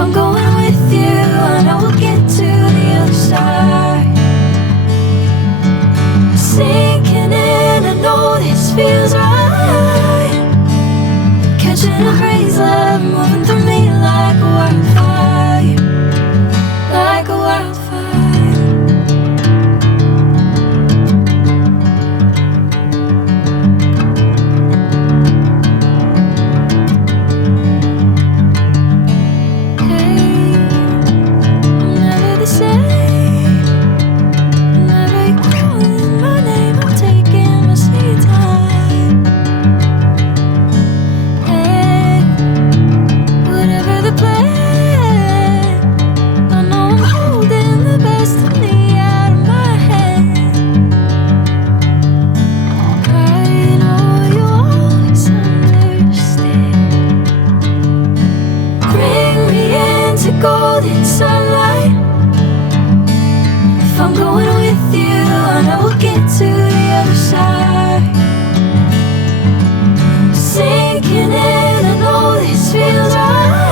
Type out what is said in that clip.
I'm going with you, I know we'll get to the other side. Sinking in, I know this feels right. Catching a breeze, love moving through me like a wildfire, like a wildfire. Golden sunlight. If I'm going with you, I know we'll get to the other side. Sinking in, I know this feels right.